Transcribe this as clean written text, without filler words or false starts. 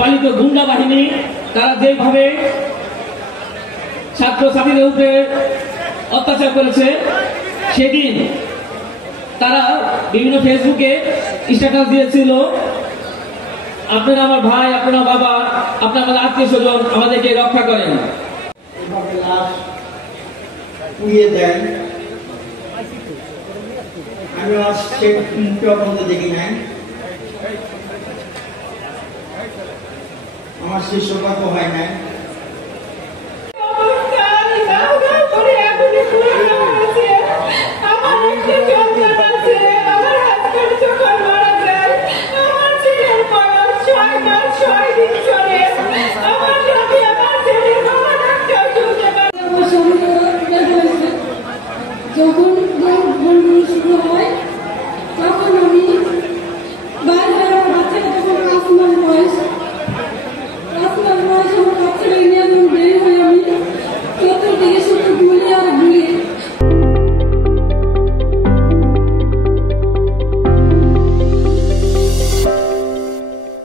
পালিত গুন্ডা বাহিনী তারা যেভাবে ছাত্র ছাত্রীদের উপরে অত্যাচার করেছে, সেদিন তারা বিভিন্ন ফেসবুকে স্ট্যাটাস দিয়েছিল, আপনারা আমার ভাই, আপনারা বাবা, আপনার আমার আত্মীয় স্বজন, আমাদেরকে রক্ষা করেন। আমি দেখি নাই, আমার সেই সৌভাগ্য হয় নাই।